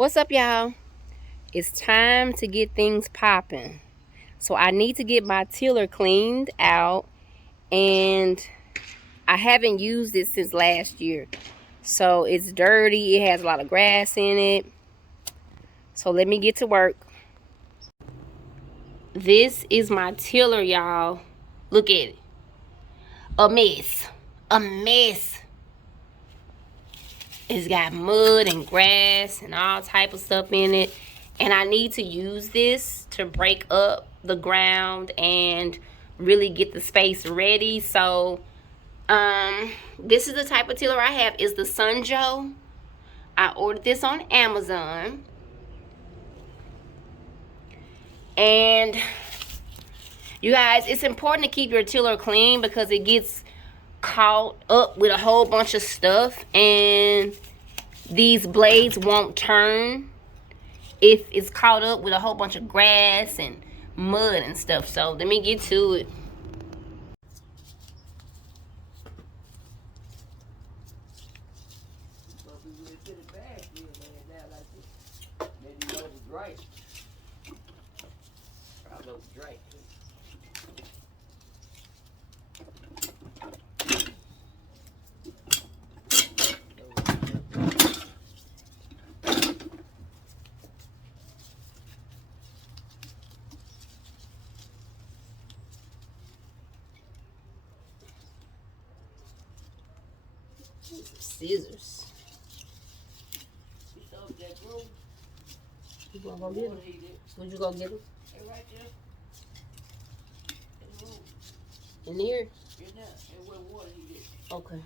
What's up, y'all? It's time to get things popping. So I need to get my tiller cleaned out, and I haven't used it since last year. So it's dirty, it has a lot of grass in it. So let me get to work. This is my tiller, y'all. Look at it. A mess. A mess. It's got mud and grass and all type of stuff in it. And I need to use this to break up the ground and really get the space ready. So this is the type of tiller I have. Is the Sunjo. I ordered this on Amazon. And you guys, it's important to keep your tiller clean because it gets caught up with a whole bunch of stuff, and these blades won't turn if it's caught up with a whole bunch of grass and mud and stuff. So let me get to it. Scissors. You gonna go get them? Would you go get them? Right there. In here? Okay.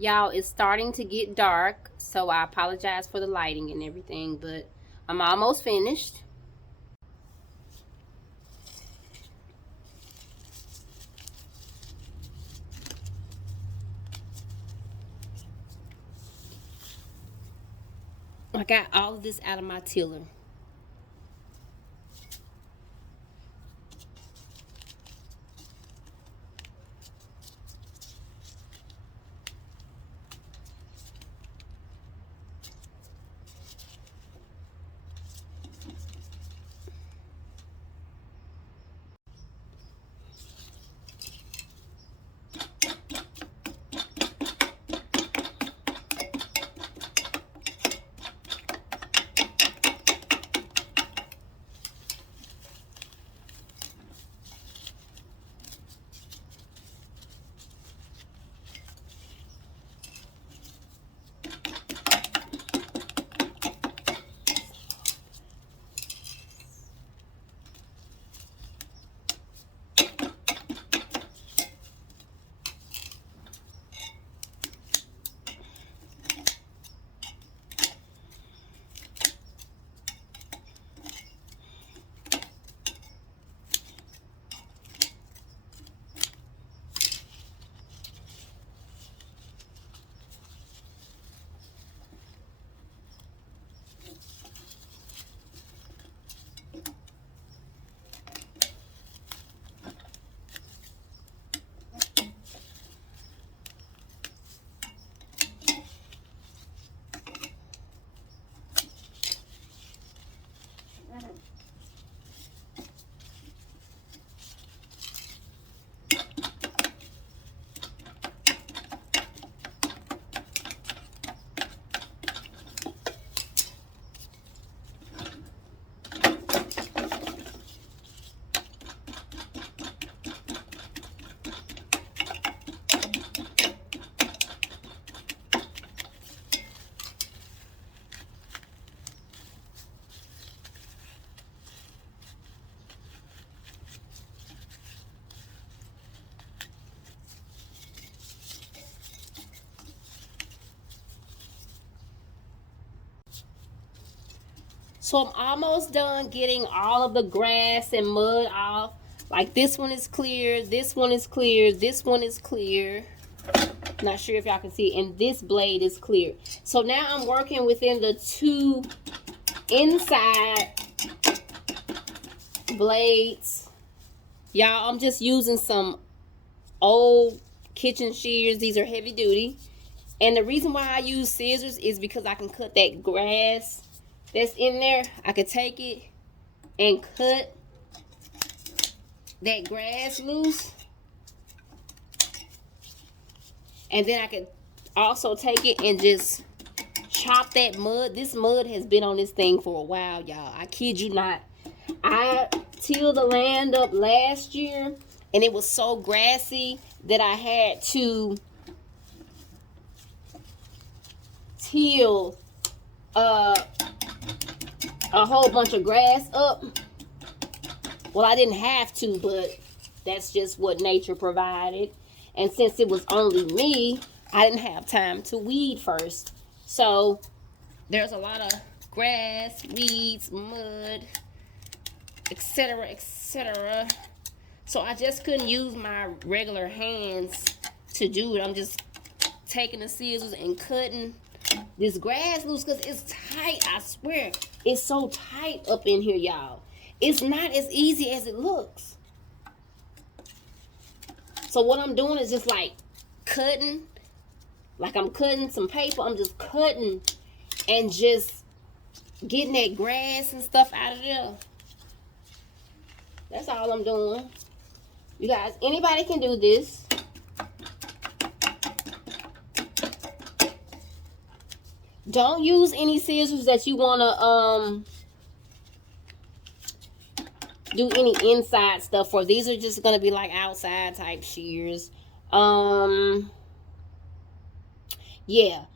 Y'all, it's starting to get dark, so I apologize for the lighting and everything, but I'm almost finished. I got all of this out of my tiller. So I'm almost done getting all of the grass and mud off. Like this one is clear, this one is clear, this one is clear. Not sure if y'all can see, and this blade is clear. So now I'm working within the two inside blades. Y'all, I'm just using some old kitchen shears. These are heavy duty. And the reason why I use scissors is because I can cut that grass that's in there. I could take it and cut that grass loose. And then I could also take it and just chop that mud. This mud has been on this thing for a while, y'all. I kid you not. I tilled the land up last year, and it was so grassy that I had to till a whole bunch of grass up. Well, I didn't have to, but that's just what nature provided. And since it was only me, I didn't have time to weed first. So there's a lot of grass, weeds, mud, etc., etc. So I just couldn't use my regular hands to do it. I'm just taking the scissors and cutting this grass loose because it's tight. I swear, it's so tight up in here, y'all. It's not as easy as it looks. So what I'm doing is just like cutting, like I'm cutting some paper. I'm just cutting and just getting that grass and stuff out of there. That's all I'm doing. You guys, anybody can do this. Don't use any scissors that you want to do any inside stuff for. These are just going to be like outside type shears. Yeah,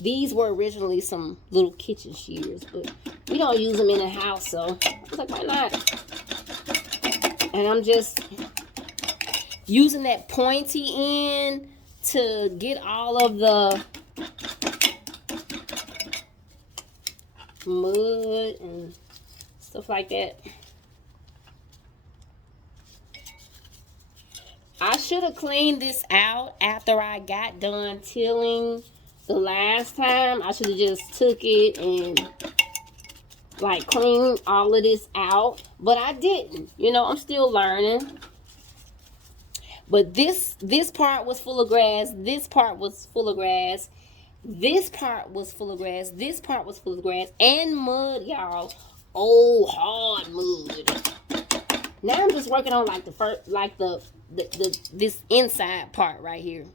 these were originally some little kitchen shears, but we don't use them in the house, so I was like, why not? And I'm just using that pointy end to get all of the mud and stuff like that. I should have cleaned this out after I got done tilling the last time. I should have just took it and like cleaned all of this out, but I didn't. You know, I'm still learning. But this part was full of grass. This part was full of grass. This part was full of grass. This part was full of grass and mud, y'all. Old hard mud. Now I'm just working on like the first, like this inside part right here.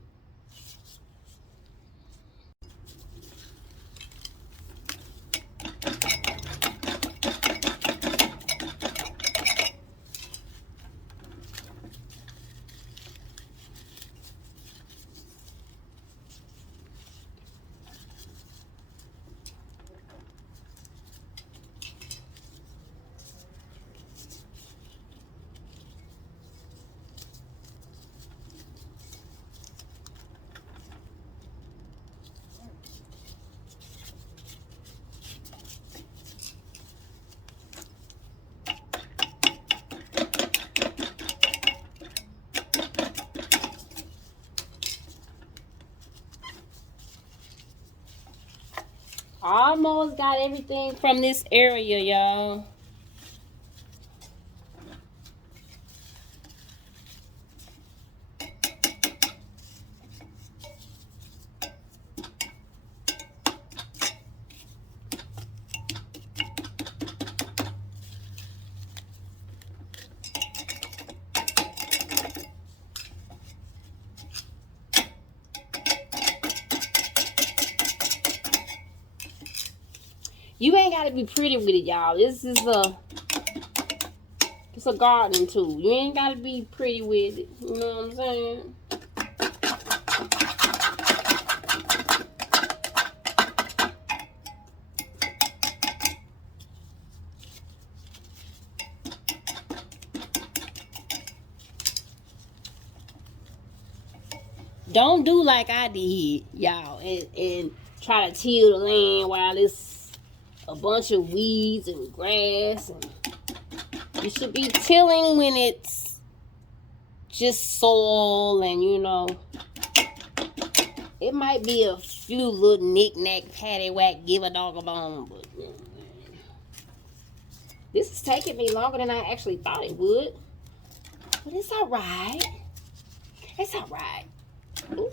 Almost got everything from this area, y'all. You ain't got to be pretty with it, y'all. This is it's a gardening tool. You ain't got to be pretty with it. You know what I'm saying? Don't do like I did, y'all, and try to till the land while it's a bunch of weeds and grass. And you should be tilling when it's just soil, and you know, it might be a few little knick-knack, paddywhack, give a dog a bone, but this is taking me longer than I actually thought it would. But it's all right. It's all right. Ooh.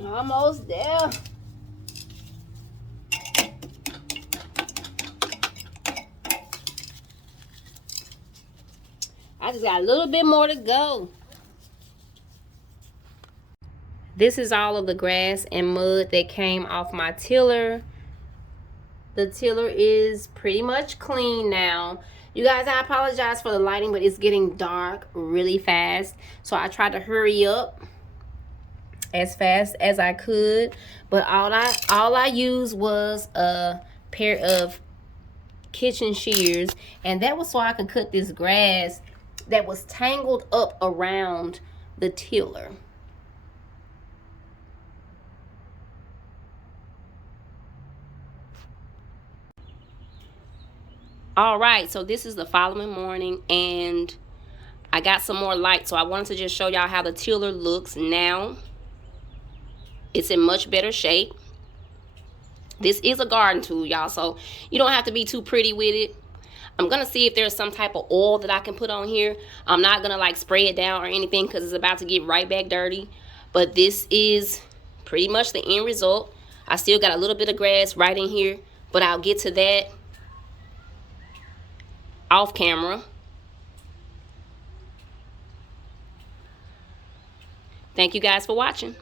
Almost there. I just got a little bit more to go. This is all of the grass and mud that came off my tiller. The tiller is pretty much clean now. You guys, I apologize for the lighting, but it's getting dark really fast. So I tried to hurry up as fast as I could, but all I used was a pair of kitchen shears, and that was so I could cut this grass that was tangled up around the tiller. All right, so this is the following morning, and I got some more light, so I wanted to just show y'all how the tiller looks now. It's in much better shape. This is a garden tool, y'all, so you don't have to be too pretty with it. I'm gonna see if there's some type of oil that I can put on here. I'm not gonna like spray it down or anything because it's about to get right back dirty. But this is pretty much the end result. I still got a little bit of grass right in here, but I'll get to that off camera. Thank you guys for watching.